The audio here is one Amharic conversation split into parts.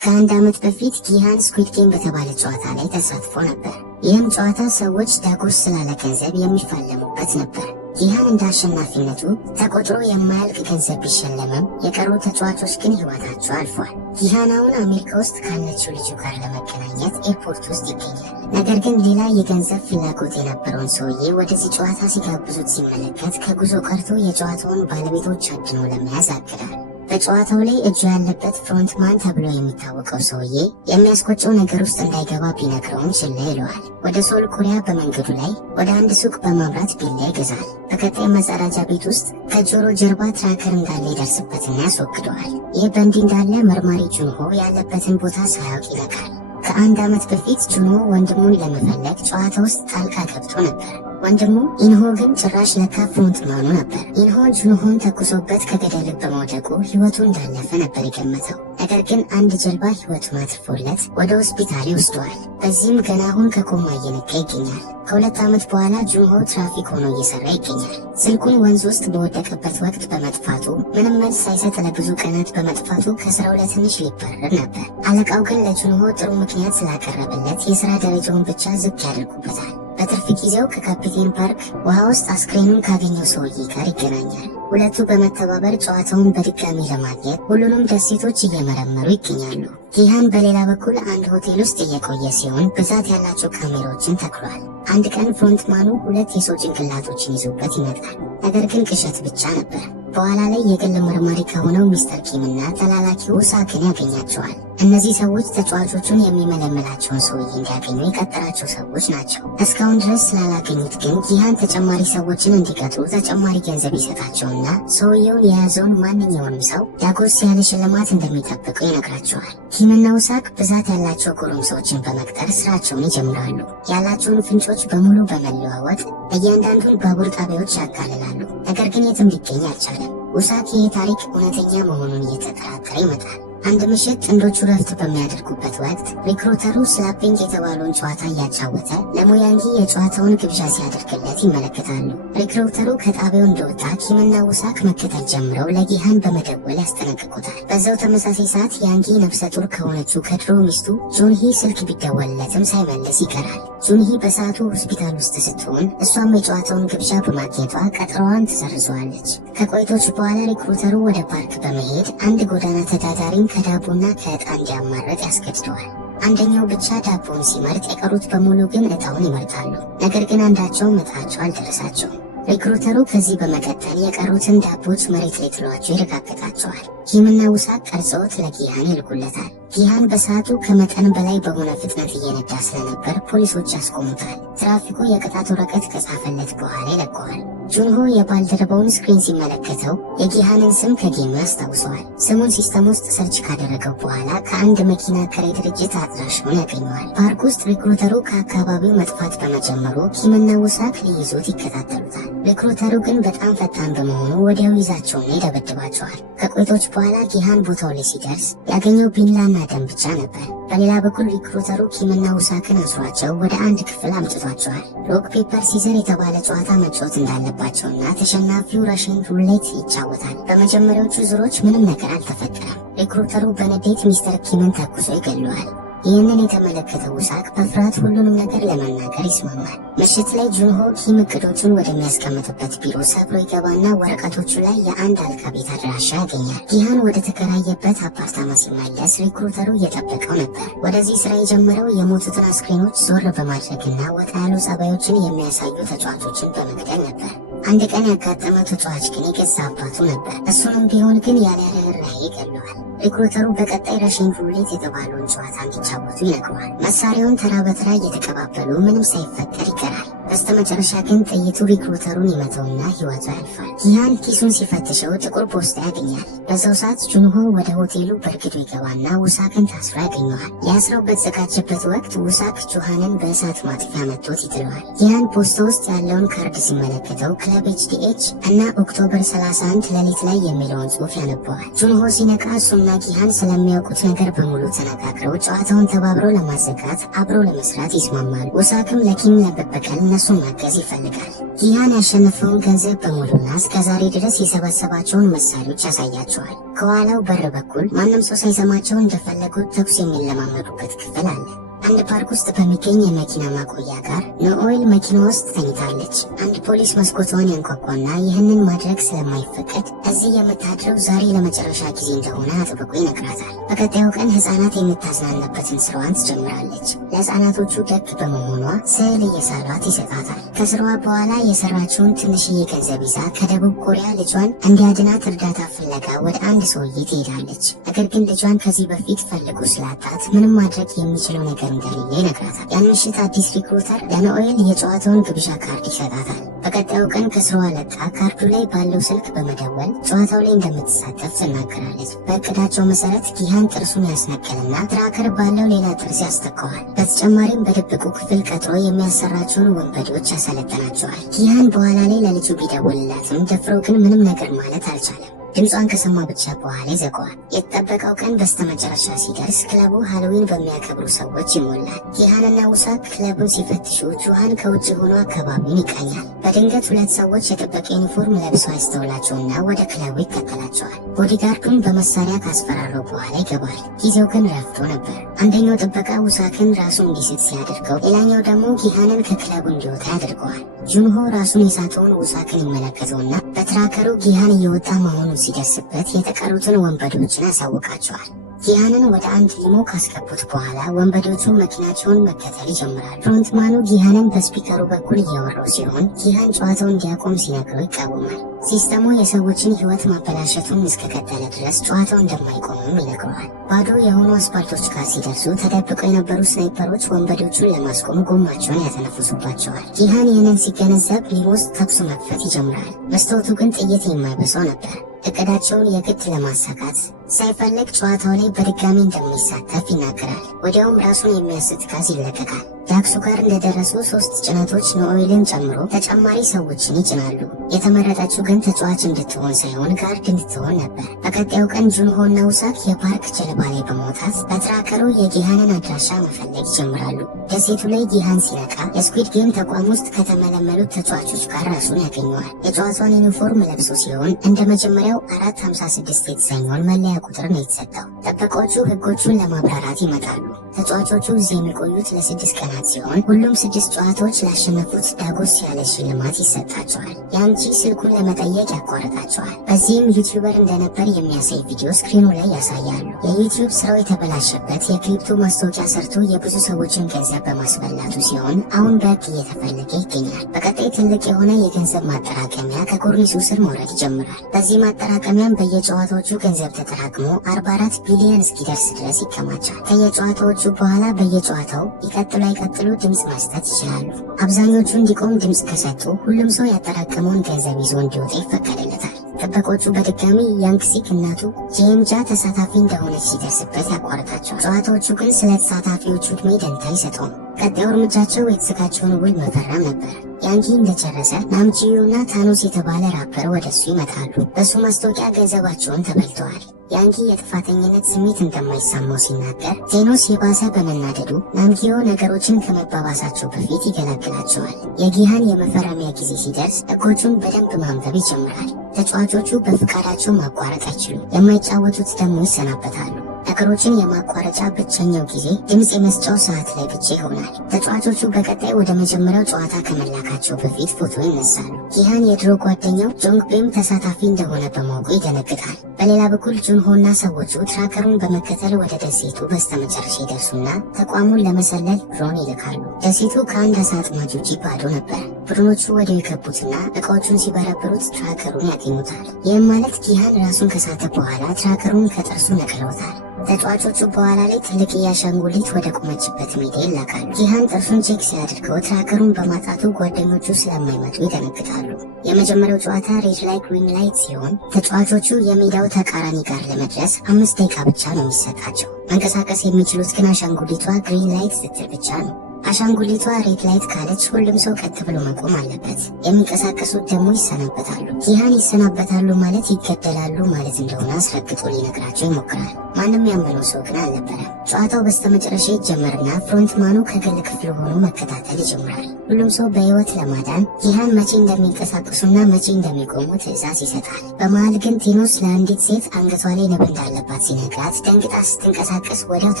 ከአንድ ዓመት በፊት ጊሃን ስኩዊድ ጌም በተባለ ጨዋታ ላይ ተሳትፎ ነበር። ይህም ጨዋታ ሰዎች ዳጎስ ስላለ ገንዘብ የሚፋለሙበት ነበር። ጊሃን እንደ አሸናፊነቱ ተቆጥሮ የማያልቅ ገንዘብ ቢሸለምም የቀሩ ተጫዋቾች ግን ሕይወታቸው አልፏል። ጊሃን አሁን አሜሪካ ውስጥ ካለችው ልጁ ጋር ለመገናኘት ኤርፖርት ውስጥ ይገኛል። ነገር ግን ሌላ የገንዘብ ፍላጎት የነበረውን ሰውዬ ወደዚህ ጨዋታ ሲጋብዙት ሲመለከት ከጉዞ ቀርቶ የጨዋታውን ባለቤቶች አድኖ ለመያዝ አቅዷል። በጨዋታው ላይ እጁ ያለበት ፍሮንትማን ተብሎ የሚታወቀው ሰውዬ የሚያስቆጨው ነገር ውስጥ እንዳይገባ ቢነግረውም ችላ ይለዋል። ወደ ሶል ኮሪያ በመንገዱ ላይ ወደ አንድ ሱቅ በማምራት ቢላ ይገዛል። በቀጣይ መጸዳጃ ቤት ውስጥ ከጆሮ ጀርባ ትራከር እንዳለ ይደርስበትና ያስወግደዋል። ይህ በእንዲህ እንዳለ መርማሪ ጁንሆ ያለበትን ቦታ ሳያውቅ ይለቃል። ከአንድ ዓመት በፊት ጁንሆ ወንድሙን ለመፈለግ ጨዋታ ውስጥ ጣልቃ ገብቶ ነበር። ወንድሙ ኢንሆ ግን ጭራሽ ለካ ፍሮንትማኑ ነበር። ኢንሆ ጁንሆን ተኩሶበት ከገደል በመውደቁ ሕይወቱ እንዳለፈ ነበር የገመተው። ነገር ግን አንድ ጀልባ ሕይወቱን አትርፎለት ወደ ሆስፒታል ይወስደዋል። በዚህም ገና አሁን ከኮማ እየነቃ ይገኛል። ከ2 ዓመት በኋላ ጁንሆ ትራፊክ ሆኖ እየሰራ ይገኛል። ስልኩን ወንዝ ውስጥ በወደቀበት ወቅት በመጥፋቱ ምንም መልስ ሳይሰጥ ለብዙ ቀናት በመጥፋቱ ከስራው ለትንሽ ሊባረር ነበር። አለቃው ግን ለጁንሆ ጥሩ ምክንያት ስላቀረበለት የሥራ ደረጃውን ብቻ ዝቅ ያደርጉበታል። በትርፍ ጊዜው ከካፒቴን ፓርክ ውሃ ውስጥ አስክሬኑን ካገኘው ሰውዬ ጋር ይገናኛል። ሁለቱ በመተባበር ጨዋታውን በድጋሚ ለማግኘት ሁሉንም ደሴቶች እየመረመሩ ይገኛሉ። ጊሃን በሌላ በኩል አንድ ሆቴል ውስጥ እየቆየ ሲሆን ብዛት ያላቸው ካሜራዎችን ተክሏል። አንድ ቀን ፍሮንትማኑ 2 የሰው ጭንቅላቶችን ይዞበት ይመጣል። ነገር ግን ቅዠት ብቻ ነበር። በኋላ ላይ የግል መርማሪ ከሆነው ሚስተር ኪምና ተላላኪው ሳክን ያገኛቸዋል። እነዚህ ሰዎች ተጫዋቾቹን የሚመለምላቸውን ሰውዬ እንዲያገኙ የቀጠራቸው ሰዎች ናቸው። እስካሁን ድረስ ስላላገኙት ግን ጊሃን ተጨማሪ ሰዎችን እንዲቀጥሩ ተጨማሪ ገንዘብ ይሰጣቸውና ሰውየውን የያዘውን ማንኛውንም ሰው ዳጎስ ያለ ሽልማት እንደሚጠብቀው ይነግራቸዋል። ኪምና ውሳክ ብዛት ያላቸው ጎረምሶችን በመቅጠር ስራቸውን ይጀምራሉ። ያላቸውን ፍንጮች በሙሉ በመለዋወጥ እያንዳንዱን ባቡር ጣቢያዎች ያካልላሉ። ነገር ግን የትም ሊገኝ አልቻለም። ውሳክ ይህ ታሪክ እውነተኛ መሆኑን እየተጠራጠረ ይመጣል። አንድ ምሽት ጥንዶቹ ረፍት በሚያደርጉበት ወቅት ሪክሩተሩ ስላፒንግ የተባለውን ጨዋታ እያጫወተ ለሞያንጊ የጨዋታውን ግብዣ ሲያደርግለት ይመለከታሉ። ሪክሩተሩ ከጣቢያው እንደወጣ ኪምና ውሳክ መከተል ጀምረው ለጊሃን በመደወል ያስጠነቅቁታል። በዛው ተመሳሳይ ሰዓት ያንጊ ነፍሰ ጡር ከሆነችው ከድሮ ሚስቱ ጁንሂ ስልክ ቢደወልለትም ሳይመልስ ይቀራል። ጁንሂ በሰዓቱ ሆስፒታል ውስጥ ስትሆን እሷም የጨዋታውን ግብዣ በማግኘቷ ቀጠሮዋን ትሰርዘዋለች። ከቆይቶች በኋላ ሪክሩተሩ ወደ ፓርክ በመሄድ አንድ ጎዳና ተዳዳሪን ከዳቦና ከዕጣ እንዲያማርጥ ያስገድደዋል። አንደኛው ብቻ ዳቦን ሲመርጥ የቀሩት በሙሉ ግን ዕጣውን ይመርጣሉ። ነገር ግን አንዳቸውም ዕጣቸው አልደረሳቸውም። ሪክሩተሩ ከዚህ በመቀጠል የቀሩትን ዳቦች መሬት ላይ ጥሏቸው ይረጋግጣቸዋል። ኪምና ውሳክ ቀርጸውት ለጊሃን ይልኩለታል። ጊሃን በሰዓቱ ከመጠን በላይ በሆነ ፍጥነት እየነዳ ስለነበር ፖሊሶች ያስቆሙታል። ትራፊኩ የቅጣት ወረቀት ከጻፈለት በኋላ ይለቀዋል። ጁንሆ የባልደረባውን ስክሪን ሲመለከተው የጊሃንን ስም ከጌሙ ያስታውሰዋል። ስሙን ሲስተም ውስጥ ሰርች ካደረገው በኋላ ከአንድ መኪና አከራይ ድርጅት አድራሻውን ያገኘዋል። ፓርክ ውስጥ ሪክሩተሩ ከአካባቢው መጥፋት በመጀመሩ ኪምና ውሳክ ሊይዙት ይከታተሉታል። ሪክሩተሩ ግን በጣም ፈጣን በመሆኑ ወዲያው ይዛቸውን ይደበድባቸዋል። ከቆይቶች በኋላ ጊሃን ቦታው ላይ ሲደርስ ያገኘው ቢላና ደም ብቻ ነበር። በሌላ በኩል ሪክሩተሩ ኪምና ውሳክን አስሯቸው ወደ አንድ ክፍል አምጥቷቸዋል። ሮክ ፔፐር ሲዘር የተባለ ጨዋታ መጫወት እንዳለባቸውና ተሸናፊው ረሽን ሩሌት ይጫወታል። በመጀመሪያዎቹ ዙሮች ምንም ነገር አልተፈጠረም። ሪክሩተሩ በንዴት ሚስተር ኪምን ተኩሶ ይገለዋል። ይህንን የተመለከተው ውሳክ በፍርሃት ሁሉንም ነገር ለመናገር ይስማማል። ምሽት ላይ ጁንሆ ኪም እቅዶቹን ወደሚያስቀምጥበት ቢሮ ሰብሮ ይገባና ወረቀቶቹ ላይ የአንድ አልጋ ቤት አድራሻ ያገኛል። ጊሃን ወደ ተከራየበት አፓርታማ ሲመለስ ሪክሩተሩ እየጠበቀው ነበር። ወደዚህ ስራ የጀመረው የሞቱትን አስክሬኖች ዞር በማድረግና ወጣ ያሉ ጸባዮችን የሚያሳዩ ተጫዋቾችን በመግደል ነበር። አንድ ቀን ያጋጠመው ተጫዋች ግን የገዛ አባቱ ነበር። እሱንም ቢሆን ግን ያለ ርህራሄ ይገለዋል። ሪክሩተሩ በቀጣይ ረሽን ሩሌት የተባለውን ጨዋታ እንዲጫወቱ ይነግረዋል። መሳሪያውን ተራ በተራ እየተቀባበሉ ምንም ሳይፈጠር ይቀራል። በስተመጨረሻ ግን ጥይቱ ሪክሩተሩን ይመተውና ሕይወቱ ያልፋል። ጊሃን ኪሱን ሲፈትሸው ጥቁር ፖስታ ያገኛል። በዛው ሰዓት ጁንሆ ወደ ሆቴሉ በርግዶ ይገባና ውሳክን ታስሮ ያገኘዋል። ሊያስረው በተዘጋጀበት ወቅት ውሳክ ጆሃንን በእሳት ማጥፊያ መቶት ይጥለዋል። ጊሃን ፖስታ ውስጥ ያለውን ካርድ ሲመለከተው ክለብ ኤችዲኤች እና ኦክቶበር 31 ሌሊት ላይ የሚለውን ጽሑፍ ያነበዋል። ጁንሆ ሲነቃ እሱና ጊሃን ስለሚያውቁት ነገር በሙሉ ተነጋግረው ጨዋታውን ተባብረው ለማዘጋት አብረው ለመስራት ይስማማሉ። ውሳክም ለኪም ለመበቀል እነሱ እርሱን ማገዝ ይፈልጋል። ጊሃን ያሸነፈውን ገንዘብ በሙሉና እስከዛሬ ድረስ የሰበሰባቸውን መሳሪያዎች ያሳያቸዋል። ከኋላው በር በኩል ማንም ሰው ሳይሰማቸው እንደፈለጉት ተኩስ የሚለማመዱበት ክፍል አለ። አንድ ፓርክ ውስጥ በሚገኝ የመኪና ማቆያ ጋር ኖኤል መኪና ውስጥ ተኝታለች። አንድ ፖሊስ መስኮቷን ያንኳኳና ይህንን ማድረግ ስለማይፈቀድ እዚህ የምታድረው ዛሬ ለመጨረሻ ጊዜ እንደሆነ አጥብቆ ይነግራታል። በቀጣዩ ቀን ህፃናት የምታዝናናበትን ስራዋን ትጀምራለች። ለህፃናቶቹ ደግ በመሆኗ ስዕል እየሰራት ይሰጣታል። ከስራዋ በኋላ የሰራችውን ትንሽዬ ገንዘብ ይዛ ከደቡብ ኮሪያ ልጇን እንዲያድናት እርዳታ ፍለጋ ወደ አንድ ሰውዬ ትሄዳለች። ነገር ግን ልጇን ከዚህ በፊት ፈልጎ ስላጣት ምንም ማድረግ የሚችለው ነገር እንደሌለ ይነግራታል። ያን ምሽት አዲስ ሪክሩተር ለኖኤል የጨዋታውን ግብዣ ካርድ ይሰጣታል። በቀጣዩ ቀን ከስራዋ ለቃ ካርዱ ላይ ባለው ስልክ በመደወል ጨዋታው ላይ እንደምትሳተፍ ትናገራለች። በእቅዳቸው መሰረት ጊሃን ጥርሱን ያስነቀልና ትራከር ባለው ሌላ ጥርስ ያስተካዋል። በተጨማሪም በድብቁ ክፍል ቀጥሮ የሚያሰራቸውን ወንበዴዎች ያሰለጠናቸዋል። ጊሃን በኋላ ላይ ለልጁ ቢደውልላትም ደፍሮ ግን ምንም ነገር ማለት አልቻለም። ድምጿን ከሰማ ብቻ በኋላ ይዘጋዋል። የተጠበቀው ቀን በስተመጨረሻ ሲደርስ ክለቡ ሃሎዊን በሚያከብሩ ሰዎች ይሞላል። ጊሃንና ውሳክ ክለቡን ሲፈትሹ ጁሃን ከውጭ ሆኖ አካባቢውን ይቃኛል። በድንገት ሁለት ሰዎች የጥበቃ ዩኒፎርም ለብሰው ያስተውላቸውና ወደ ክለቡ ይከተላቸዋል። ቦዲጋርዱን በመሳሪያ ካስፈራረው በኋላ ይገባል። ጊዜው ግን ረፍቶ ነበር። አንደኛው ጥበቃ ውሳክን ራሱን እንዲስት ሲያደርገው፣ ሌላኛው ደግሞ ጊሃንን ከክለቡ እንዲወጣ ያደርገዋል። ጁንሆ ራሱን የሳተውን ውሳክን ይመለከተውና በትራከሩ ጊሃን እየወጣ መሆኑን ሲደርስበት የተቀሩትን ወንበዴዎችን ያሳውቃቸዋል። ጊሃንን ወደ አንድ ሊሞ ካስገቡት በኋላ ወንበዴዎቹ መኪናቸውን መከተል ይጀምራሉ። ፍሮንትማኑ ጊሃንን በስፒከሩ በኩል እያወራው ሲሆን ጊሃን ጨዋታው እንዲያቆም ሲነግረው ይቃወማል። ሲስተሙ የሰዎችን ሕይወት ማበላሸቱን እስከቀጠለ ድረስ ጨዋታው እንደማይቆምም ይነግረዋል። ባዶ የሆኑ አስፓልቶች ጋር ሲደርሱ ተደብቀው የነበሩ ስናይፐሮች ወንበዴዎቹን ለማስቆም ጎማቸውን ያተነፍሱባቸዋል። ጊሃን ይህንን ሲገነዘብ ሊሞ ውስጥ ተኩስ መክፈት ይጀምራል። መስታወቱ ግን ጥይት የማይበሳው ነበር። እቅዳቸውን የግድ ለማሳካት ሳይፈልግ ጨዋታው ላይ በድጋሚ እንደሚሳተፍ ይናገራል። ወዲያውም ራሱን የሚያስት ጋዝ ይለቀቃል። ዳክሱ ጋር እንደደረሱ 3 ጭነቶች ኖኤልን ጨምሮ ተጨማሪ ሰዎችን ይጭናሉ። የተመረጠችው ግን ተጫዋች እንድትሆን ሳይሆን ጋርድ እንድትሆን ነበር። በቀጣዩ ቀን ጁንሆና ውሳክ የፓርክ ጀልባ ላይ በመውጣት በትራከሩ የጊሃንን አድራሻ መፈለግ ይጀምራሉ። ደሴቱ ላይ ጊሃን ሲነቃ የስኩዊድ ጌም ተቋም ውስጥ ከተመለመሉት ተጫዋቾች ጋር ራሱን ያገኘዋል። የጨዋታውን ዩኒፎርም ለብሶ ሲሆን እንደ መጀመሪያው 456 የተሰኘውን መለያ ቁጥር ነው የተሰጠው። ጠበቆቹ ህጎቹን ለማብራራት ይመጣሉ። ተጫዋቾቹ እዚህ የሚቆዩት ለ6 ቀናት ሲሆን ሁሉም 6 ጨዋታዎች ላሸነፉት ዳጎስ ያለ ሽልማት ይሰጣቸዋል። ያንቺ ስልኩን ለመጠየቅ ያቋርጣቸዋል። በዚህም ዩቲዩበር እንደነበር የሚያሳይ ቪዲዮ ስክሪኑ ላይ ያሳያሉ። የዩቲዩብ ስራው የተበላሸበት የክሪፕቶ ማስታወቂያ ሰርቶ የብዙ ሰዎችን ገንዘብ በማስበላቱ ሲሆን አሁን በህግ እየተፈለገ ይገኛል። በቀጣይ ትልቅ የሆነ የገንዘብ ማጠራቀሚያ ከኮርኒሱ ስር መውረድ ይጀምራል። በዚህ ማጠራቀሚያም በየጨዋታዎቹ ገንዘብ ተጠራቅሞ 44 ቢሊዮን እስኪደርስ ድረስ ይከማቻል። ከየጨዋታዎቹ በኋላ በየጨዋታው ይቀጥሉ አይቀጥሉ ድምፅ መስጠት ይችላሉ። አብዛኞቹ እንዲቆም ድምፅ ከሰጡ ሁሉም ሰው ያጠራቀመውን ገንዘብ ይዞ እንዲወጣ ይፈቀድለታል። ጥበቆቹ በድጋሚ ያንግሲክ እናቱ ጄምጃ ተሳታፊ እንደሆነች ሲደርስበት ያቋርጣቸዋል። ጨዋታዎቹ ግን ስለ ተሳታፊዎቹ ዕድሜ ደንታ አይሰጠውም። ቀጣዩ እርምጃቸው የተዘጋጀውን ውል መፈረም ነበር። ያንጊ እንደጨረሰ ናምቺዩና ታኖስ የተባለ ራፐር ወደሱ ይመጣሉ። በሱ ማስታወቂያ ገንዘባቸውን ተበልተዋል። ያንጊ የጥፋተኝነት ስሜት እንደማይሰማው ሲናገር ቴኖስ የባሰ በመናደዱ ናምጊዮ ነገሮችን ከመባባሳቸው በፊት ይገላግላቸዋል። የጊሃን የመፈረሚያ ጊዜ ሲደርስ ሕጎቹን በደንብ ማንበብ ይጀምራል። ተጫዋቾቹ በፍቃዳቸው ማቋረጥ አይችሉም። የማይጫወቱት ደግሞ ይሰናበታሉ። ነገሮችን የማቋረጫ ብቸኛው ጊዜ ድምፅ የመስጫው ሰዓት ላይ ብቻ ይሆናል። ተጫዋቾቹ በቀጣይ ወደ መጀመሪያው ጨዋታ ከመላካቸው በፊት ፎቶ ይነሳሉ። ጊሃን የድሮ ጓደኛው ጆንግቤም ተሳታፊ እንደሆነ በማወቁ ይደነግጣል። በሌላ በኩል ጁንሆና ሰዎቹ ትራከሩን በመከተል ወደ ደሴቱ በስተመጨረሻ ይደርሱና ተቋሙን ለመሰለል ድሮን ይልካሉ። ደሴቱ ከአንድ አሳ አጥማጅ ውጪ ባዶ ነበር። ቡድኖቹ ወዲያው የገቡትና እቃዎቹን ሲበረብሩት ትራከሩን ያገኙታል። ይህም ማለት ጊሃን ራሱን ከሳተ በኋላ ትራከሩን ከጥርሱ ነቅለውታል። ተጫዋቾቹ በኋላ ላይ ትልቅ የአሻንጉሊት ወደ ቆመችበት ሜዳ ይላካሉ። ጊሃን ጥርሱን ቼክ ሲያደርገው ትራከሩን በማጣቱ ጓደኞቹ ስለማይመጡ ይደነግጣሉ። የመጀመሪያው ጨዋታ ሬድ ላይት ግሪን ላይት ሲሆን ተጫዋቾቹ የሜዳው ተቃራኒ ጋር ለመድረስ 5 ደቂቃ ብቻ ነው የሚሰጣቸው። መንቀሳቀስ የሚችሉት ግን አሻንጉሊቷ ግሪን ላይት ስትል ብቻ ነው። አሻንጉሊቷ ሬድ ላይት ካለች ሁሉም ሰው ቀጥ ብሎ መቆም አለበት። የሚንቀሳቀሱት ደግሞ ይሰናበታሉ። ጊሃን ይሰናበታሉ ማለት ይገደላሉ ማለት እንደሆነ አስረግጦ ሊነግራቸው ይሞክራል። ማንም ያመነው ሰው ግን አልነበረም። ጨዋታው በስተመጨረሻ ይጀመርና ፍሮንትማኑ ከግል ክፍሉ ሆኖ መከታተል ይጀምራል። ሁሉም ሰው በህይወት ለማዳን ጊሃን መቼ እንደሚንቀሳቀሱና መቼ እንደሚቆሙ ትዕዛዝ ይሰጣል። በመሃል ግን ቴኖስ ለአንዲት ሴት አንገቷ ላይ ንብ እንዳለባት ሲነግራት ደንግጣ ስትንቀሳቀስ ወዲያው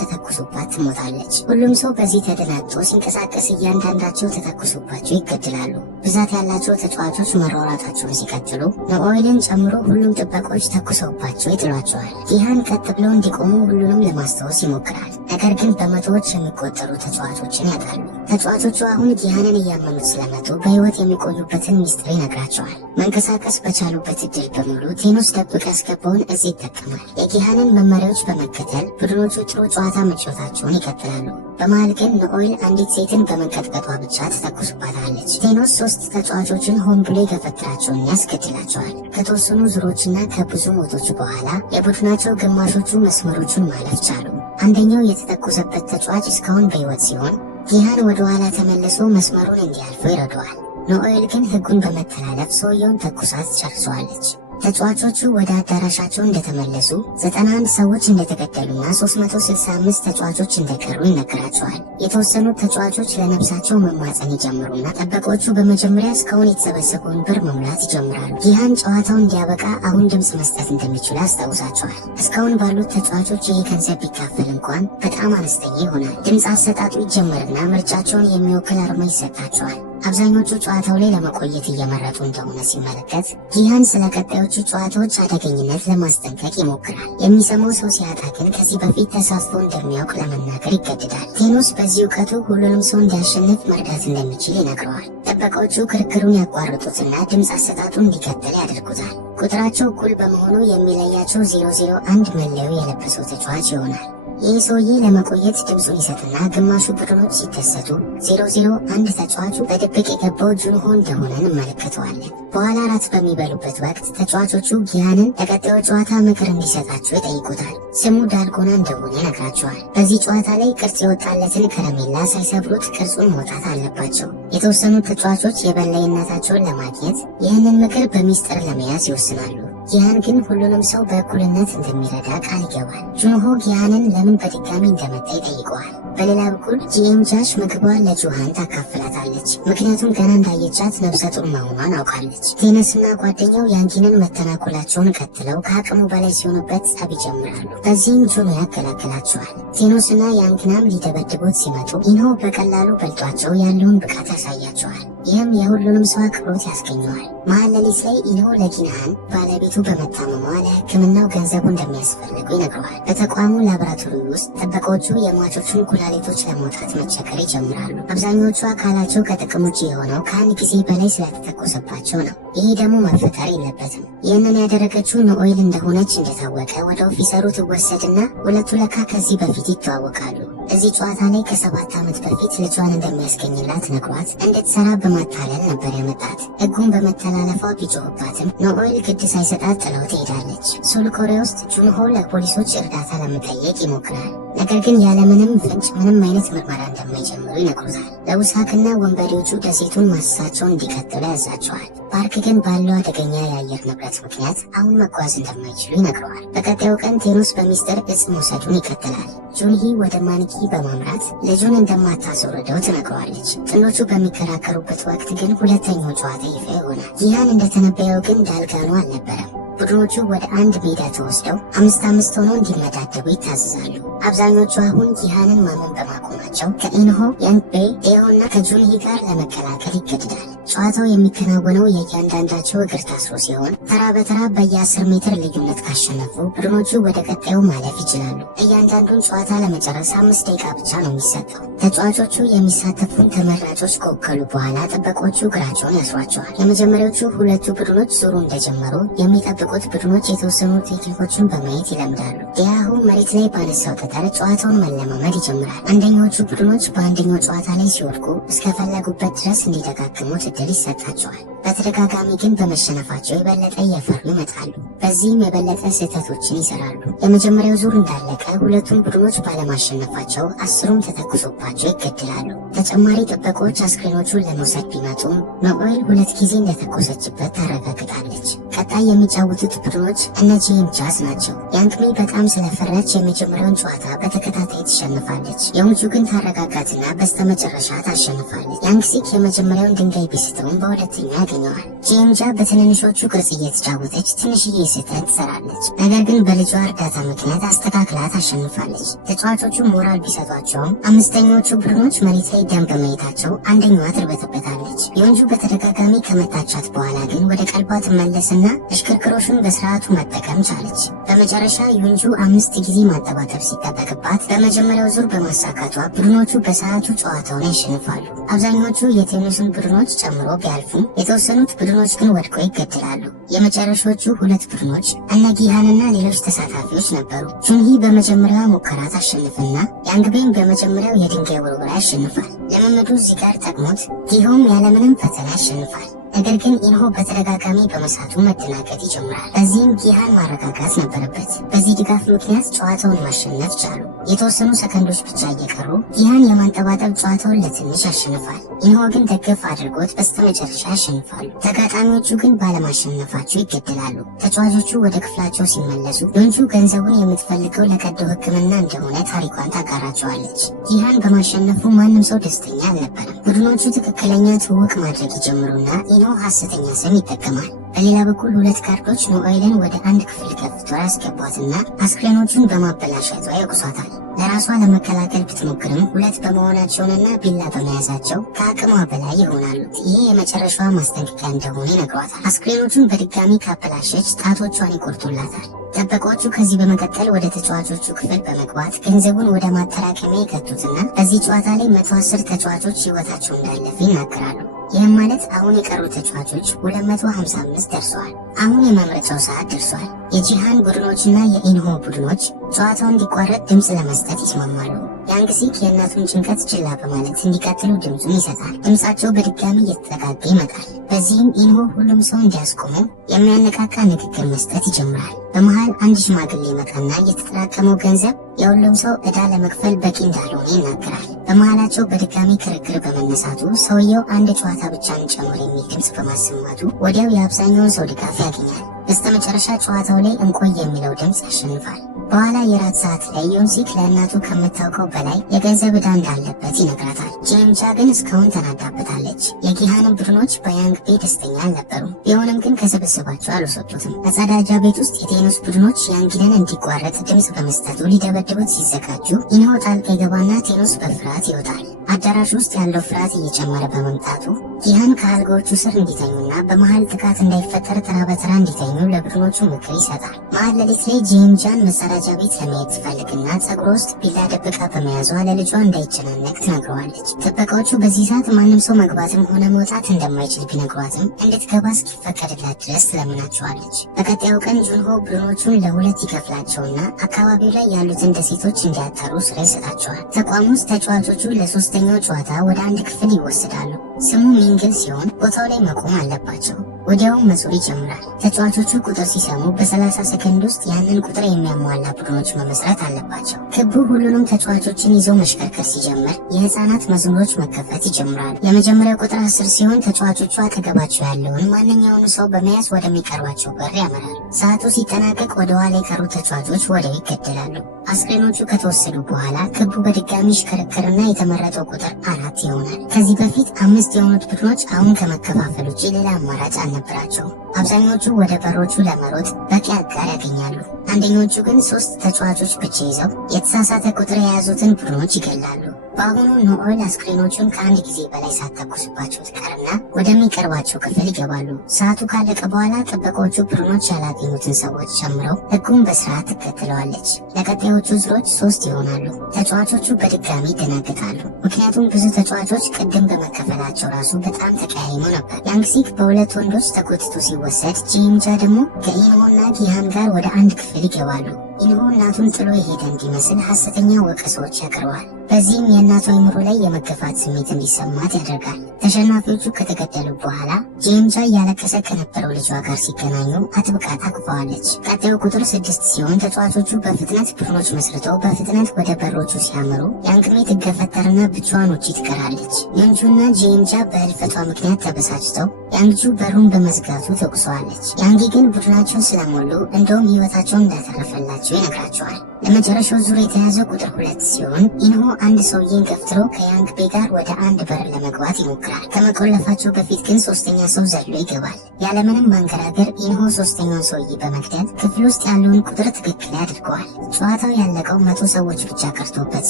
ተተኩሶባት ትሞታለች። ሁሉም ሰው በዚህ ተደናግጦ ሲንቀሳቀስ እያንዳንዳቸው ተተኩሶባቸው ይገድላሉ። ብዛት ያላቸው ተጫዋቾች መሯሯጣቸውን ሲቀጥሉ ኖኦይልን ጨምሮ ሁሉም ጥበቆች ተኩሰውባቸው ይጥሏቸዋል። ጊሃን ቀጥ ብለው እንዲቆሙ ሁሉንም ለማስታወስ ይሞክራል። ነገር ግን በመቶዎች የሚቆጠሩ ተጫዋቾችን ያጣሉ። ተጫዋቾቹ አሁን ጊሃንን እያመኑት ስለመጡ በህይወት የሚቆዩበትን ሚስጥር ይነግራቸዋል። መንቀሳቀስ በቻሉበት እድል በሙሉ ቴኖስ ደብቆ ያስገባውን እጽ ይጠቀማል። የጊሃንን መመሪያዎች በመከተል ቡድኖቹ ጥሩ ጨዋታ መጫወታቸውን ይቀጥላሉ። በመሃል ግን ኖኦይል አንዲት ሴትን በመንቀጥቀጧ ብቻ ትተኩስባታለች። ቴኖስ 3 ተጫዋቾችን ሆን ብሎ ይገፈትራቸውና ያስገድላቸዋል። ከተወሰኑ ዙሮችና ከብዙ ሞቶች በኋላ የቡድናቸው ግማሾቹ መስመሮቹን ማለፍ ቻሉ። አንደኛው የተተኮሰበት ተጫዋች እስካሁን በህይወት ሲሆን ጊሃን ወደ ኋላ ተመልሶ መስመሩን እንዲያልፉ ይረዳዋል። ኖኦይል ግን ህጉን በመተላለፍ ሰውየውን ተኩሳት ጨርሰዋለች። ተጫዋቾቹ ወደ አዳራሻቸው እንደተመለሱ 91 ሰዎች እንደተገደሉና 365 ተጫዋቾች እንደቀሩ ይነገራቸዋል። የተወሰኑት ተጫዋቾች ለነፍሳቸው መማፀን ይጀምሩና ጠበቆቹ በመጀመሪያ እስካሁን የተሰበሰበውን ብር መሙላት ይጀምራሉ። ጊሃን ጨዋታው እንዲያበቃ አሁን ድምፅ መስጠት እንደሚችሉ ያስታውሳቸዋል። እስካሁን ባሉት ተጫዋቾች ይህ ገንዘብ ቢካፈል እንኳን በጣም አነስተኛ ይሆናል። ድምፅ አሰጣጡ ይጀመርና ምርጫቸውን የሚወክል አርማ ይሰጣቸዋል። አብዛኞቹ ጨዋታው ላይ ለመቆየት እየመረጡ እንደሆነ ሲመለከት ጊሃን ስለ ቀጣዮቹ ጨዋታዎች አደገኝነት ለማስጠንቀቅ ይሞክራል። የሚሰማው ሰው ሲያጣ ግን ከዚህ በፊት ተሳትፎ እንደሚያውቅ ለመናገር ይገድዳል። ቴኖስ በዚህ እውቀቱ ሁሉንም ሰው እንዲያሸንፍ መርዳት እንደሚችል ይነግረዋል። ጥበቃዎቹ ክርክሩን ያቋርጡትና ድምፅ አሰጣጡ እንዲቀጥል ያደርጉታል። ቁጥራቸው እኩል በመሆኑ የሚለያቸው 001 መለዮ የለበሰው ተጫዋች ይሆናል። ይህ ሰውዬ ለመቆየት ድምፁን ይሰጥና ግማሹ ቡድኖች ሲከሰቱ 001 ተጫዋቹ በድብቅ የገባው ጁንሆ እንደሆነ እንመለከተዋለን። በኋላ እራት በሚበሉበት ወቅት ተጫዋቾቹ ጊሃንን ለቀጣዩ ጨዋታ ምክር እንዲሰጣቸው ይጠይቁታል። ስሙ ዳልጎና እንደሆነ ይነግራቸዋል። በዚህ ጨዋታ ላይ ቅርጽ የወጣለትን ከረሜላ ሳይሰብሩት ቅርጹን መውጣት አለባቸው። የተወሰኑት ተጫዋቾች የበላይነታቸውን ለማግኘት ይህንን ምክር በሚስጥር ለመያዝ ይወስናሉ። ጊሃን ግን ሁሉንም ሰው በእኩልነት እንደሚረዳ ቃል ይገባል። ጁንሆ ጊሃንን ለምን በድጋሚ እንደመጣ ይጠይቀዋል። በሌላ በኩል ጂኤም ጃሽ ምግቧን ለጁሃን ታካፍላታለች። ምክንያቱም ገና እንዳየቻት ነፍሰ ጡር መሆኗን አውቃለች። ቴነስና ጓደኛው ያንጊንን መተናኮላቸውን ቀጥለው ከአቅሙ በላይ ሲሆኑበት ጸብ ይጀምራሉ። በዚህም ጁኖ ያገላግላቸዋል። ቴኖስና ያንጊናም ሊደበድቡት ሲመጡ ኢንሆ በቀላሉ በልጧቸው ያለውን ብቃት ያሳያቸዋል። ይህም የሁሉንም ሰው አክብሮት ያስገኘዋል። መሀል ሌሊት ላይ ኢንሆ ለጊንሃን ባለቤቱ በመታመሟ ለሕክምናው ገንዘቡ እንደሚያስፈልጉ ይነግረዋል። በተቋሙ ላቦራቶሪ ውስጥ ጥበቆቹ የሟቾቹን ኩላሊቶች ለማውጣት መቸገር ይጀምራሉ። አብዛኞቹ አካላቸው ከጥቅም ውጭ የሆነው ከአንድ ጊዜ በላይ ስለተተኮሰባቸው ነው። ይህ ደግሞ መፈጠር የለበትም። ይህንን ያደረገችው ኖኦይል እንደሆነች እንደታወቀ ወደ ኦፊሰሩ ትወሰድና ሁለቱ ለካ ከዚህ በፊት ይተዋወቃሉ። እዚህ ጨዋታ ላይ ከ7 ዓመት በፊት ልጇን እንደሚያስገኝላት ነግሯት እንድትሰራ በማታለል ነበር ያመጣት። ሕጉን በመተላለፏ ቢጮህባትም ኖኦይል ግድ ሳይሰጣት ጥለው ትሄዳለች። ሱል ኮሪያ ውስጥ ጁንሆ ለፖሊሶች እርዳታ ለመጠየቅ ይሞክራል። ነገር ግን ያለምንም ፍንጭ ምንም አይነት ምርመራ እንደማይጀምሩ ይነግሩታል። ለውሳክና ወንበዴዎቹ ደሴቱን ማሰሳቸውን እንዲቀጥሉ ያዛቸዋል። ፓርክ ግን ባለው አደገኛ የአየር ንብረት ምክንያት አሁን መጓዝ እንደማይችሉ ይነግረዋል። በቀጣዩ ቀን ቴኖስ በሚስጥር እጽ መውሰዱን ይቀጥላል። ጁንሂ ወደ ማንኪ በማምራት ልጁን እንደማታስወርደው ትነግረዋለች። ጥንዶቹ በሚከራከሩበት ወቅት ግን ሁለተኛው ጨዋታ ይፋ ይሆናል። ጊሃን እንደተነበየው ግን ዳልጋኑ አልነበረም። ቡድኖቹ ወደ አንድ ሜዳ ተወስደው 5-5 ሆነው እንዲመዳደቡ ይታዘዛሉ። አብዛኞቹ አሁን ጊሃንን ማመን በማቆማቸው ከኢንሆ፣ ያንግቤ፣ ዴሆና ከጁንሂ ጋር ለመቀላቀል ይገድዳል። ጨዋታው የሚከናወነው የእያንዳንዳቸው እግር ታስሮ ሲሆን ተራ በተራ በየ10 ሜትር ልዩነት ካሸነፉ ቡድኖቹ ወደ ቀጣዩ ማለፍ ይችላሉ። እያንዳንዱን ጨዋታ ለመጨረስ 5 ደቂቃ ብቻ ነው የሚሰጠው። ተጫዋቾቹ የሚሳተፉን ተመራጮች ከወከሉ በኋላ ጥበቆቹ እግራቸውን ያስሯቸዋል። የመጀመሪያዎቹ ሁለቱ ቡድኖች ዙሩ እንደጀመሩ የሚጠብቁት ቡድኖች የተወሰኑ ቴክኒኮችን በማየት ይለምዳሉ። ዲያሁ መሬት ላይ ባነሳው ጠጠር ጨዋታውን መለማመድ ይጀምራል። አንደኛዎቹ ቡድኖች በአንደኛው ጨዋታ ላይ ሲወድቁ እስከፈለጉበት ድረስ እንዲደጋግሙት እድል ይሰጣቸዋል። በተደጋጋሚ ግን በመሸነፋቸው የበለጠ እየፈሩ ይመጣሉ። በዚህም የበለጠ ስህተቶችን ይሰራሉ። የመጀመሪያው ዙር እንዳለቀ ሁለቱም ቡድኖች ባለማሸነፋቸው 10ሩም ተተኩሶባቸው ይገድላሉ። ተጨማሪ ጥበቆች አስክሬኖቹን ለመውሰድ ቢመጡም ኖኦይል 2 ጊዜ እንደተኮሰችበት ታረጋግጣለች። ቀጣይ የሚጫወቱት ቡድኖች እነ ጂኤምጃዝ ናቸው። ያንግሚ በጣም ስለፈራች የመጀመሪያውን ጨዋታ በተከታታይ ትሸንፋለች። የውንጁ ግን ታረጋጋትና በስተመጨረሻ ታሸንፋለች። ያንግሲክ የመጀመሪያውን ድንጋይ ቢስተውም በሁለተኛ ያገኘዋል። ጂኤምጃ በትንንሾቹ ቅርጽ እየተጫወተች ትንሽዬ ስህተት ትሰራለች። ነገር ግን በልጇ እርዳታ ምክንያት አስተካክላ ታሸንፋለች። ተጫዋቾቹ ሞራል ቢሰጧቸውም አምስተኞቹ ቡድኖች መሬት ላይ ደም በማየታቸው አንደኛዋ ትርበተበታለች። የውንጁ በተደጋጋሚ ከመታቻት በኋላ ግን ወደ ቀልቧ ትመለስና እሽክርክሮሹን በስርዓቱ መጠቀም ቻለች። በመጨረሻ ዩንጁ 5 ጊዜ ማጠባጠብ ሲጠበቅባት በመጀመሪያው ዙር በማሳካቷ ቡድኖቹ በሰዓቱ ጨዋታውን ያሸንፋሉ። አብዛኞቹ የቴኒሱን ቡድኖች ጨምሮ ቢያልፉም የተወሰኑት ቡድኖች ግን ወድቀው ይገደላሉ። የመጨረሻዎቹ 2 ቡድኖች እነ ጊሃንና ሌሎች ተሳታፊዎች ነበሩ። ቹንሂ በመጀመሪያዋ ሙከራ ታሸንፍና ያንግቤን በመጀመሪያው የድንጋይ ውርወራ ያሸንፋል። ልምምዱ እዚህ ጋር ጠቅሞት ጊሆም ያለምንም ፈተና ያሸንፋል። ነገር ግን ኢንሆ በተደጋጋሚ በመሳቱ መደናገጥ ይጀምራል። በዚህም ጊሃን ማረጋጋት ነበረበት። በዚህ ድጋፍ ምክንያት ጨዋታውን ማሸነፍ ቻሉ። የተወሰኑ ሰከንዶች ብቻ እየቀሩ ጊሃን የማንጠባጠብ ጨዋታውን ለትንሽ ያሸንፋል። ኢንሆ ግን ደገፍ አድርጎት በስተመጨረሻ ያሸንፋሉ። ተጋጣሚዎቹ ግን ባለማሸነፋቸው ይገደላሉ። ተጫዋቾቹ ወደ ክፍላቸው ሲመለሱ ዩንጁ ገንዘቡን የምትፈልገው ለቀዶ ሕክምና እንደሆነ ታሪኳን ታጋራቸዋለች። ጊሃን በማሸነፉ ማንም ሰው ደስተኛ አልነበረም። ቡድኖቹ ትክክለኛ ትውውቅ ማድረግ ይጀምሩና ኢንሆ ሐሰተኛ ስም ይጠቀማል። በሌላ በኩል 2 ካርዶች ኖኤልን ወደ አንድ ክፍል ከፍቶ ያስገቧትና አስክሬኖቹን በማበላሸቷ ይወቅሷታል። ለራሷ ለመከላከል ብትሞክርም 2 በመሆናቸውንና ቢላ በመያዛቸው ከአቅሟ በላይ ይሆናሉ። ይህ የመጨረሻዋ ማስጠንቀቂያ እንደሆነ ይነግሯታል። አስክሬኖቹን በድጋሚ ካበላሸች ጣቶቿን ይቆርጡላታል። ጠበቆቹ ከዚህ በመቀጠል ወደ ተጫዋቾቹ ክፍል በመግባት ገንዘቡን ወደ ማጠራቀሚያ ይከቱትና በዚህ ጨዋታ ላይ 110 ተጫዋቾች ሕይወታቸው እንዳለፈ ይናገራሉ። ይህም ማለት አሁን የቀሩ ተጫዋቾች 255 ደርሰዋል። አሁን የመምረጫው ሰዓት ደርሷል። የጂሃን ቡድኖችና የኢንሆ ቡድኖች ጨዋታው እንዲቋረጥ ድምፅ ለመስጠት ይስማማሉ። ያንግሲክ የእናቱን ጭንቀት ችላ በማለት እንዲቀጥሉ ድምፁን ይሰጣል። ድምፃቸው በድጋሚ እየተጠጋጋ ይመጣል። በዚህም ኢንሆ ሁሉም ሰው እንዲያስቆሙ የሚያነቃቃ ንግግር መስጠት ይጀምራል። በመሃል አንድ ሽማግሌ መጣና የተጠራቀመው ገንዘብ የሁሉም ሰው ዕዳ ለመክፈል በቂ እንዳልሆነ ይናገራል። በመሃላቸው በድጋሚ ክርክር በመነሳቱ ሰውየው አንድ ጨዋታ ብቻ እንጨምር የሚል ድምፅ በማሰማቱ ወዲያው የአብዛኛውን ሰው ድጋፍ ያገኛል። በስተመጨረሻ ጨዋታው ላይ እንቆይ የሚለው ድምፅ ያሸንፋል። በኋላ የራት ሰዓት ላይ ዮንሲክ ለእናቱ ከምታውቀው በላይ የገንዘብ ዕዳ እንዳለበት ይነግራታል። ጂኤምጃ ግን እስካሁን ተናዳበታለች። የጊሃንም ቡድኖች በያንግ ቤ ደስተኛ አልነበሩም። ቢሆንም ግን ከስብስባቸው አልወሰጡትም። መጸዳጃ ቤት ውስጥ የቴኒስ ቡድኖች ያንጊንን እንዲቋረጥ ድምፅ በመስጠቱ ሊደበድቡት ሲዘጋጁ ኢንሆ ጣልቃ ይገባና ቴኒስ በፍርሃት ይወጣል። አዳራሽ ውስጥ ያለው ፍርሃት እየጨመረ በመምጣቱ ጊሃን ከአልጋዎቹ ስር እንዲተኙና በመሃል ጥቃት እንዳይፈጠር ተራ በተራ እንዲተኙ ለቡድኖቹ ምክር ይሰጣል። መሃል ሌሊት ላይ ጂኤምጃን መጸዳጃ ቤት ለመሄድ ትፈልግና ጸጉር ውስጥ ቢላ ደብቃ በመያዟ ለልጇ እንዳይጨናነቅ ትነግረዋለች። ጥበቃዎቹ በዚህ ሰዓት ማንም ሰው መግባትም ሆነ መውጣት እንደማይችል ቢነግሯትም እንድትገባ እስኪፈቀድላት ድረስ ትለምናቸዋለች። በቀጣዩ ቀን ጁንሆ ቡድኖቹን ለ2 ይከፍላቸውና አካባቢው ላይ ያሉትን ደሴቶች እንዲያጠሩ ስራ ይሰጣቸዋል። ተቋም ውስጥ ተጫዋቾቹ ለሶስተኛው ጨዋታ ወደ አንድ ክፍል ይወሰዳሉ። ስሙ ሚንግል ሲሆን ቦታው ላይ መቆም አለባቸው። ወዲያውም መዞር ይጀምራል። ተጫዋቾቹ ቁጥር ሲሰሙ በ30 ሰከንድ ውስጥ ያንን ቁጥር የሚያሟላ ቡድኖች መመስረት አለባቸው። ክቡ ሁሉንም ተጫዋቾችን ይዞ መሽከርከር ሲጀምር የህፃናት መዝሙሮች መከፈት ይጀምራሉ። የመጀመሪያው ቁጥር 10 ሲሆን ተጫዋቾቹ አጠገባቸው ያለውን ማንኛውም ሰው በመያዝ ወደሚቀርባቸው በር ያመራሉ። ሰዓቱ ሲጠናቀቅ ወደ ኋላ የቀሩ ተጫዋቾች ወዲያው ይገደላሉ። አስክሬኖቹ ከተወሰዱ በኋላ ክቡ በድጋሚ ይሽከረከርና የተመረጠው ቁጥር 4 ይሆናል። ከዚህ በፊት 5 የሆኑት ቡድኖች አሁን ከመከፋፈል ውጭ ሌላ አማራጭ አልነበራቸውም። አብዛኞቹ ወደ በሮቹ ለመሮጥ በቂ አጋር ያገኛሉ። አንደኞቹ ግን 3 ተጫዋቾች ብቻ ይዘው የተሳሳተ ቁጥር የያዙትን ቡድኖች ይገላሉ። በአሁኑ ኖኤል አስክሬኖቹን ከአንድ ጊዜ በላይ ሳትተኩስባቸው ትቀርና ወደሚቀርባቸው ክፍል ይገባሉ። ሰዓቱ ካለቀ በኋላ ጥበቆቹ ቡድኖች ያላገኙትን ሰዎች ጨምረው ሕጉን በስርዓት ትከተለዋለች። ለቀጣዮቹ ዙሮች 3 ይሆናሉ። ተጫዋቾቹ በድጋሚ ይደናገጣሉ። ምክንያቱም ብዙ ተጫዋቾች ቅድም በመከፈላቸው ራሱ በጣም ተቀያይሞ ነበር። ያንግሲክ በ2 ወንዶች ተጎትቶ ሲወሰድ ጂኤምጃ ደግሞ ከኢንሆና ጊሃን ጋር ወደ አንድ ክፍል ይገባሉ። ኢንሆ እናቱን ጥሎ የሄደ እንዲመስል ሐሰተኛ ወቀሳዎች ያቀርባል። በዚህም የእናቷ አይምሮ ላይ የመገፋት ስሜት እንዲሰማት ያደርጋል። ተሸናፊዎቹ ከተገደሉ በኋላ ጄምጃ እያለቀሰ ከነበረው ልጇ ጋር ሲገናኙ አጥብቃ ታቅፈዋለች። ቀጣዩ ቁጥር 6 ሲሆን ተጫዋቾቹ በፍጥነት ቡድኖች መስርተው በፍጥነት ወደ በሮቹ ሲያመሩ ያንግሜ ትገፈተርና ብቻዋን ውጪ ትቀራለች። ዩንጁና ጄምጃ በህልፈቷ ምክንያት ተበሳጭተው ያንግጁ በሩን በመዝጋቱ ተቁሰዋለች። ያንጊ ግን ቡድናቸውን ስለሞሉ እንደውም ህይወታቸውን እንዳተረፈላቸው ይነግራቸዋል። ለመጨረሻው ዙር የተያዘው ቁጥር 2 ሲሆን ኢንሆ አንድ ሰውዬን ገፍትሮ ከያንግ ቤ ጋር ወደ አንድ በር ለመግባት ይሞክራል። ከመቆለፋቸው በፊት ግን ሶስተኛ ሰው ዘሎ ይገባል። ያለምንም ማንገራገር ኢንሆ ሶስተኛውን ሰውዬ በመግደል ክፍል ውስጥ ያለውን ቁጥር ትክክል ያድርገዋል። ጨዋታው ያለቀው 100 ሰዎች ብቻ ቀርቶበት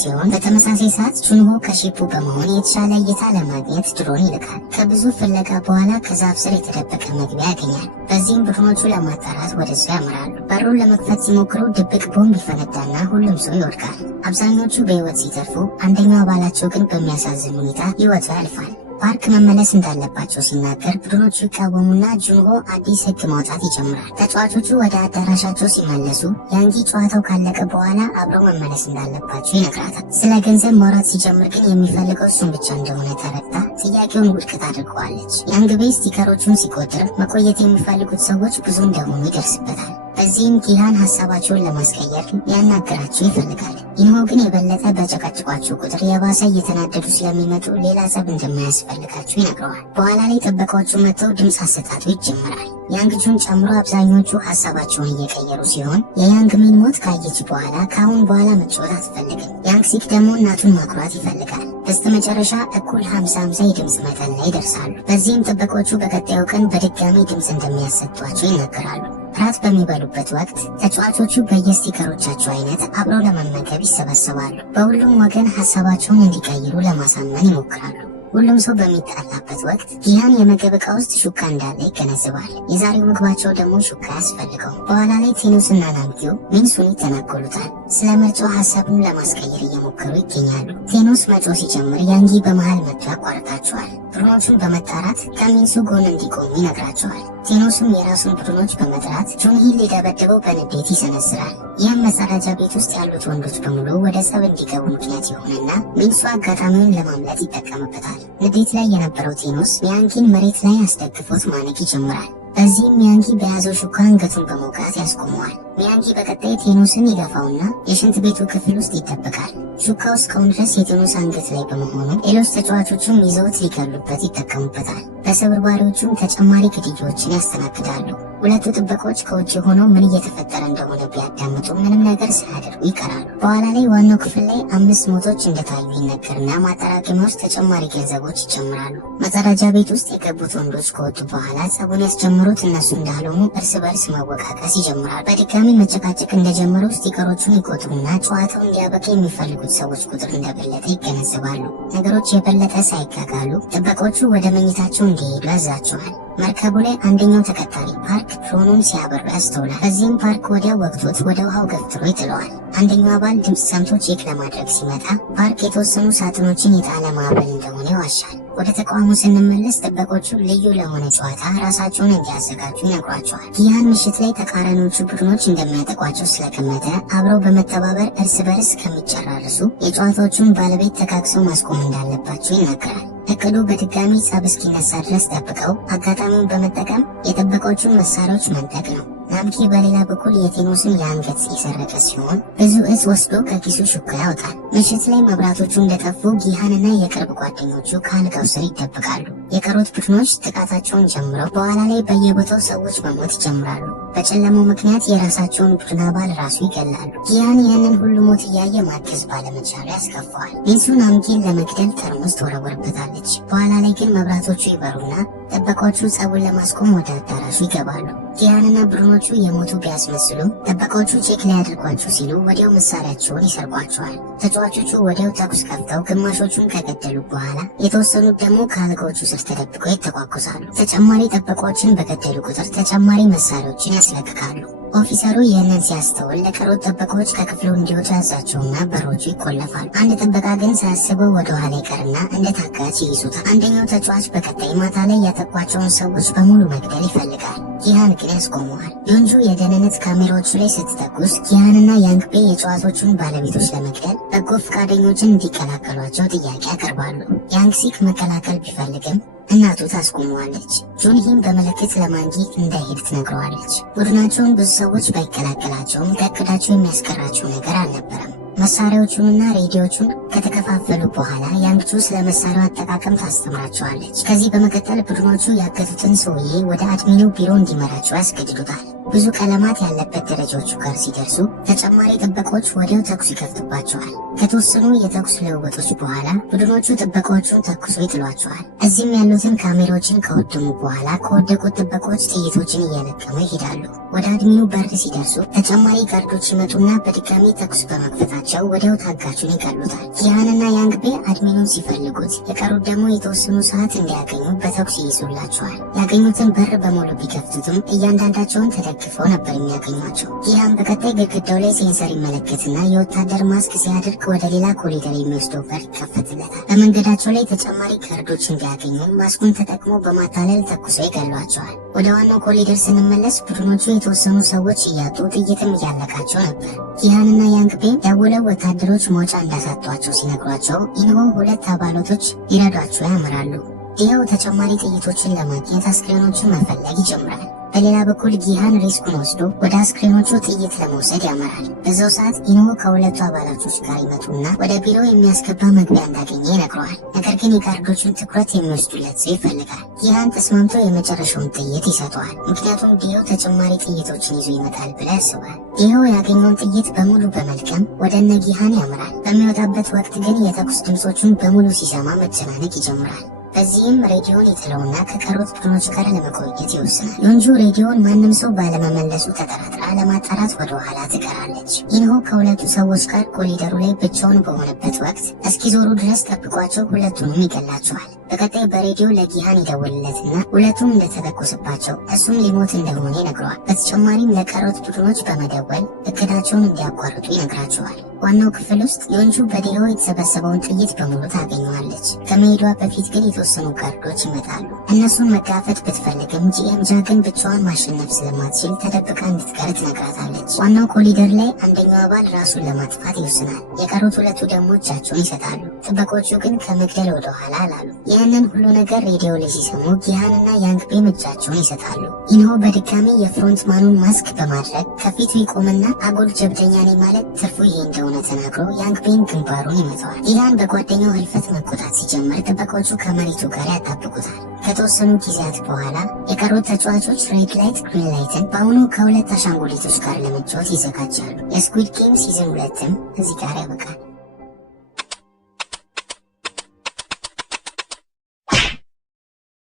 ሲሆን በተመሳሳይ ሰዓት ቹንሆ ከሺፑ በመሆን የተሻለ እይታ ለማግኘት ድሮን ይልካል። ከብዙ ፍለጋ በኋላ ከዛፍ ስር የተደበቀ መግቢያ ያገኛል። በዚህም ቡድኖቹ ለማጣራት ወደሱ ያመራሉ። በሩን ለመክፈት ሲሞክሩ ድብቅ ቦምብ ይፈነዳና ሁሉም ሰው ይወድቃል። አብዛኞቹ በህይወት ሲተርፉ፣ አንደኛው አባላቸው ግን በሚያሳዝን ሁኔታ ህይወቱ ያልፋል። ፓርክ መመለስ እንዳለባቸው ሲናገር ቡድኖቹ ይቃወሙና ጁንሆ አዲስ ህግ ማውጣት ይጀምራል። ተጫዋቾቹ ወደ አዳራሻቸው ሲመለሱ ያንጊ ጨዋታው ካለቀ በኋላ አብረው መመለስ እንዳለባቸው ይነግራታል። ስለ ገንዘብ ማውራት ሲጀምር ግን የሚፈልገው እሱን ብቻ እንደሆነ ተረድታ ጥያቄውን ውድቅ ታደርገዋለች። ያንግ ቤ ስቲከሮቹን ሲቆጥር መቆየት የሚፈልጉት ሰዎች ብዙ እንደሆኑ ይደርስበታል። በዚህም ጊሃን ሀሳባቸውን ለማስቀየር ሊያናግራቸው ይፈልጋል። ኢንሆ ግን የበለጠ በጨቀጭቋቸው ቁጥር የባሰ እየተናደዱ ስለሚመጡ ሌላ ጸብ እንደማያስፈልጋቸው ይነግረዋል። በኋላ ላይ ጥበቃዎቹ መጥተው ድምፅ አሰጣጡ ይጀምራል። ያንግጁን ጨምሮ አብዛኞቹ ሀሳባቸውን እየቀየሩ ሲሆን የያንግ ሚን ሞት ካየች በኋላ ከአሁን በኋላ መጫወት አትፈልግም። ያንግ ሲክ ደግሞ እናቱን ማኩራት ይፈልጋል። በስተመጨረሻ እኩል 50-50 የድምፅ መጠን ላይ ይደርሳሉ። በዚህም ጥበቆቹ በቀጣዩ ቀን በድጋሚ ድምፅ እንደሚያሰጧቸው ይናገራሉ። ራት በሚበሉበት ወቅት ተጫዋቾቹ በየስቲከሮቻቸው አይነት አብረው ለመመገብ ይሰበሰባሉ። በሁሉም ወገን ሀሳባቸውን እንዲቀይሩ ለማሳመን ይሞክራሉ። ሁሉም ሰው በሚጣላበት ወቅት ጊሃን የምግብ ዕቃ ውስጥ ሹካ እንዳለ ይገነዘባል። የዛሬው ምግባቸው ደግሞ ሹካ ያስፈልገው። በኋላ ላይ ቴኖስና ናምኪዮ ሚንሱን ይተናኮሉታል። ስለ ምርጫው ሀሳቡን ለማስቀየር እየሞከሩ ይገኛሉ። ቴኖስ መጮህ ሲጀምር ያንጊ በመሃል መጥቶ ያቋርጣቸዋል። ቡድኖቹን በመጣራት ከሚንሱ ጎን እንዲቆሙ ይነግራቸዋል። ቴኖስም የራሱን ቡድኖች በመጥራት ጁንሂን ሊደበድበው በንዴት ይሰነዝራል። ይህም መጸዳጃ ቤት ውስጥ ያሉት ወንዶች በሙሉ ወደ ጸብ እንዲገቡ ምክንያት ይሆንና ሚንሱ አጋጣሚውን ለማምለጥ ይጠቀምበታል። ንዴት ላይ የነበረው ቴኖስ ያንጊን መሬት ላይ አስደግፎት ማነቅ ይጀምራል። በዚህም ሚያንጊ በያዘው ሹካ አንገቱን በመውጋት ያስቆመዋል። ሚያንጊ በቀጣይ ቴኖስን ይገፋውና የሽንት ቤቱ ክፍል ውስጥ ይደበቃል። ሹካው እስካሁን ድረስ የቴኖስ አንገት ላይ በመሆኑ ሌሎች ተጫዋቾቹም ይዘውት ሊገሉበት ይጠቀሙበታል። በስብርባሪዎቹም ተጨማሪ ግድያዎችን ያስተናግዳሉ። ሁለቱ ጥበቆች ከውጭ ሆነው ምን እየተፈጠረ እንደሆነ ቢያዳምጡ ምንም ነገር ሳያደርጉ ይቀራሉ። በኋላ ላይ ዋናው ክፍል ላይ 5 ሞቶች እንደታዩ ይነገርና ማጠራቀሚያ ውስጥ ተጨማሪ ገንዘቦች ይጨምራሉ። መጸዳጃ ቤት ውስጥ የገቡት ወንዶች ከወጡ በኋላ ጸቡን ያስጀምሩት እነሱ እንዳልሆኑ እርስ በርስ መወቃቀስ ይጀምራል። በድጋሚ መጨቃጨቅ እንደጀመሩ ስቲከሮቹን ይቆጥሩና ጨዋታው እንዲያበቃ የሚፈልጉት ሰዎች ቁጥር እንደበለጠ ይገነዘባሉ። ነገሮች የበለጠ ሳይጋጋሉ ጥበቆቹ ወደ መኝታቸው እንዲሄዱ ያዛቸዋል። መርከቡ ላይ አንደኛው ተከታሪ ፓርክ ድሮኑን ሲያበሩ ያስተውላል። በዚህም ፓርክ ወዲያው ወቅቶት ወደ ውሃው ገፍትሮ ይጥለዋል። አንደኛው አባል ድምፅ ሰምቶ ቼክ ለማድረግ ሲመጣ ፓርክ የተወሰኑ ሳጥኖችን የጣለ ማዕበል እንደሆነ ይዋሻል። ወደ ተቋሙ ስንመለስ ጥበቆቹ ልዩ ለሆነ ጨዋታ ራሳቸውን እንዲያዘጋጁ ይነግሯቸዋል። ጊሃን ምሽት ላይ ተቃራኒዎቹ ቡድኖች እንደሚያጠቋቸው ስለገመተ አብረው በመተባበር እርስ በርስ ከሚጨራርሱ የጨዋታዎቹን ባለቤት ተጋግዘው ማስቆም እንዳለባቸው ይናገራል። እቅዱ በድጋሚ ጸብ እስኪነሳ ድረስ ጠብቀው አጋጣሚውን በመጠቀም የጥበቆቹን መሳሪያዎች መንጠቅ ነው። ናምኪ በሌላ በኩል የቴኖስን የአንገት የሰረቀ ሲሆን ብዙ እጽ ወስዶ ከኪሱ ሹካ ያወጣል። ምሽት ላይ መብራቶቹ እንደጠፉ ጊሃንና የቅርብ ጓደኞቹ ከአልጋው ስር ይደብቃሉ። የቀሩት ቡድኖች ጥቃታቸውን ጀምረው በኋላ ላይ በየቦታው ሰዎች መሞት ይጀምራሉ። በጨለማው ምክንያት የራሳቸውን ቡድን አባል ራሱ ይገላሉ። ጊሃን ይህንን ሁሉ ሞት እያየ ማገዝ ባለመቻሉ ያስከፋዋል። ሚንሱ ናምኪን ለመግደል ጠርሙስ ትወረውርበታለች። በኋላ ላይ ግን መብራቶቹ ይበሩና ጥበቆቹ ጸቡን ለማስቆም ወደ አዳራሹ ይገባሉ። ጊሃንና ቡድኖቹ የሞቱ ቢያስመስሉም ጥበቆቹ ቼክ ሊያደርጓቸው ሲሉ ወዲያው መሳሪያቸውን ይሰርቋቸዋል። ተጫዋቾቹ ወዲያው ተኩስ ከፍተው ግማሾቹን ከገደሉ በኋላ የተወሰኑት ደግሞ ከአልጋዎቹ ስር ተደብቀው ይተኳኩሳሉ። ተጨማሪ ጥበቆችን በገደሉ ቁጥር ተጨማሪ መሳሪያዎችን ያስለቅቃሉ። ኦፊሰሩ ይህንን ሲያስተውል ለቀሩት ጥበቆች ከክፍሉ እንዲወጡ ያዛቸውና በሮቹ ይቆለፋሉ። አንድ ጥበቃ ግን ሳያስበው ወደ ኋላ ይቀርና እንደ ታጋች ይይዙታል። አንደኛው ተጫዋች በቀጣይ ማታ ላይ ያጠቋቸውን ሰዎች በሙሉ መግደል ይፈልጋል። ጊሃን ግን ያስቆመዋል። ዮንጁ የደህንነት ካሜራዎቹ ላይ ስትተኩስ ጊሃንና ያንግቤ የጨዋታዎቹን ባለቤቶች ለመግደል በጎ ፈቃደኞችን እንዲቀላቀሏቸው ጥያቄ ያቀርባሉ። ያንግሲክ መቀላቀል ቢፈልግም እናቱ ታስቆመዋለች። ጁንሂም በምልክት ለማንጊ እንዳይሄድ ትነግረዋለች። ቡድናቸውን ብዙ ሰዎች ባይቀላቀላቸውም ከእቅዳቸው የሚያስቀራቸው ነገር አልነበረም። መሳሪያዎቹንና ሬዲዮቹን ከተከፋፈሉ በኋላ ያንግቹ ስለ መሳሪያው አጠቃቀም ታስተምራቸዋለች። ከዚህ በመቀጠል ቡድኖቹ ያገቱትን ሰውዬ ወደ አድሚኑ ቢሮ እንዲመራቸው ያስገድዱታል። ብዙ ቀለማት ያለበት ደረጃዎቹ ጋር ሲደርሱ ተጨማሪ ጥበቆች ወዲያው ተኩስ ይከፍቱባቸዋል። ከተወሰኑ የተኩስ ልውውጦች በኋላ ቡድኖቹ ጥበቃዎቹን ተኩሶ ይጥሏቸዋል። እዚህም ያሉትን ካሜራዎችን ከወደሙ በኋላ ከወደቁት ጥበቆች ጥይቶችን እየለቀሙ ይሄዳሉ። ወደ አድሚኑ በር ሲደርሱ ተጨማሪ ጋርዶች ይመጡና በድጋሚ ተኩስ በመክፈታቸው ወዲያው ታጋቹን ይገሉታል። ጊሃንና ያንግቤ አድሚኑን ሲፈልጉት የቀሩት ደግሞ የተወሰኑ ሰዓት እንዲያገኙ በተኩስ ይይዙላቸዋል። ያገኙትን በር በሙሉ ቢከፍቱትም እያንዳንዳቸውን ተደግፈው ነበር የሚያገኟቸው። ጊሃን በቀጣይ ግድግዳው ላይ ሴንሰር ይመለከትና የወታደር ማስክ ሲያደርግ ወደ ሌላ ኮሪደር የሚወስደው በር ይከፈትለታል። በመንገዳቸው ላይ ተጨማሪ ካርዶች እንዲያገኙ ማስኩን ተጠቅሞ በማታለል ተኩሶ ይገሏቸዋል። ወደ ዋናው ኮሪደር ስንመለስ ቡድኖቹ የተወሰኑ ሰዎች እያጡ ጥይትም እያለቃቸው ነበር። ጊሃንና ያንግቤ ደውለው ወታደሮች መውጫ እንዳሳጧቸው ሲነግሯቸው ኢንሆ ሁለት አባላቶች ሊረዷቸው ያምራሉ። ይኸው ተጨማሪ ጥይቶችን ለማግኘት አስክሬኖችን መፈለግ ይጀምራል። በሌላ በኩል ጊሃን ሪስኩን ወስዶ ወደ አስክሬኖቹ ጥይት ለመውሰድ ያመራል። በዛው ሰዓት ኢንሆ ከሁለቱ አባላቶች ጋር ይመጡና ወደ ቢሮ የሚያስገባ መግቢያ እንዳገኘ ይነግረዋል። ነገር ግን የጋርዶቹን ትኩረት የሚወስዱለት ሰው ይፈልጋል። ጊሃን ተስማምቶ የመጨረሻውን ጥይት ይሰጠዋል። ምክንያቱም ዲዮ ተጨማሪ ጥይቶችን ይዞ ይመጣል ብለ ያስባል። ዲዮ ያገኘውን ጥይት በሙሉ በመልቀም ወደ እነ ጊሃን ያመራል። በሚወጣበት ወቅት ግን የተኩስ ድምፆቹን በሙሉ ሲሰማ መጨናነቅ ይጀምራል። በዚህም ሬዲዮን ይጥለውና ከቀሩት ቡድኖች ጋር ለመቆየት ይወስናል። ዮንጁ ሬዲዮን ማንም ሰው ባለመመለሱ ተጠራጥራ ለማጣራት ወደ ኋላ ትቀራለች። ኢንሆ ከሁለቱ ሰዎች ጋር ኮሪደሩ ላይ ብቻውን በሆነበት ወቅት እስኪዞሩ ድረስ ጠብቋቸው ሁለቱንም ይገላቸዋል። በቀጣይ በሬዲዮ ለጊሃን ይደውልለትና ሁለቱም እንደተተኮሰባቸው እሱም ሊሞት እንደሆነ ይነግረዋል። በተጨማሪም ለቀሩት ቡድኖች በመደወል እቅዳቸውን እንዲያቋርጡ ይነግራቸዋል። ዋናው ክፍል ውስጥ ዮንጁ በዲዮ የተሰበሰበውን ጥይት በሙሉ ታገኘዋለች። ከመሄዷ በፊት ግን የተወሰኑ ጋርዶች ይመጣሉ። እነሱን መጋፈጥ ብትፈልግም ጂኤምጃ ግን ብቻዋን ማሸነፍ ስለማትችል ተደብቃ እንድትቀር ትነግራታለች። ዋናው ኮሪደር ላይ አንደኛው አባል ራሱን ለማጥፋት ይወስናል። የቀሩት ሁለቱ ደግሞ እጃቸውን ይሰጣሉ። ጥበቆቹ ግን ከመግደል ወደ ኋላ አላሉ። ይህንን ሁሉ ነገር ሬዲዮ ላይ ሲሰሙ ጊሃንና ያንግቤም እጃቸውን ይሰጣሉ። ኢንሆ በድጋሚ የፍሮንት ማኑን ማስክ በማድረግ ከፊቱ ይቆምና አጉል ጀብደኛ ነኝ ማለት ትርፉ ይሄ እንደሆነ ተናግሮ ያንግቤን ግንባሩን ይመታዋል። ጊሃን በጓደኛው ህልፈት መቆጣት ሲጀምር ጥበቆቹ ከመሬቱ ጋር ያጣብቁታል። ከተወሰኑ ጊዜያት በኋላ የቀሩት ተጫዋቾች ሬድ ላይት ግሪን ላይትን በአሁኑ ከሁለት አሻንጉሊቶች ጋር ለመጫወት ይዘጋጃሉ። የስኩዊድ ጌም ሲዝን 2ም እዚህ ጋር ያበቃል።